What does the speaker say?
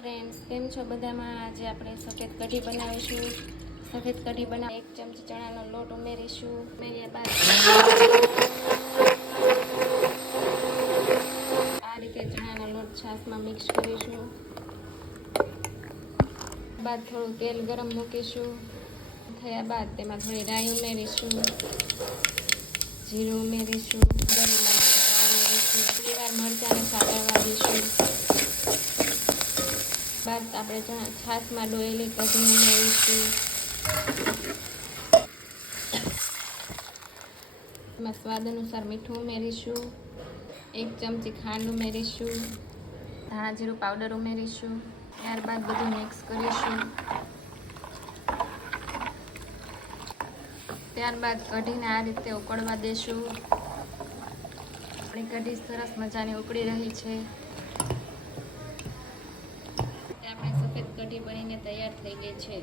Friends, કેમ છો બધામાં? આજે આપણે સફેદ કઢી બનાવીશું. સફેદ કઢી બનાવ 1 ચમચી ચણાનો લોટ ઉમેરીશું. ઉમેર્યા બાદ આ રીતે ચણાનો લોટ છાશમાં મિક્સ કરીશું. બાદ થોડું તેલ ગરમ મૂકીશું. થયા બાદ તેમાં થોડી રાઈ ઉમેરીશું, જીરું ઉમેરીશું, થોડી વાર મરચાંને સાતળવા દઈશું. બાદ આપણે છાશમાં ડોયેલી કઢી ઉમેરીશું. એમાં સ્વાદ અનુસાર મીઠું ઉમેરીશું. 1 ચમચી ખાંડ ઉમેરીશું. ધાણા જીરું પાવડર ઉમેરીશું. ત્યારબાદ બધું મિક્સ કરીશું. ત્યારબાદ કઢીને આ રીતે ઉકળવા દેશું. આપણી કઢી સરસ મજાની ઉકળી રહી છે. આપણી સફેદ કઢી બનીને તૈયાર થઈ ગઈ છે.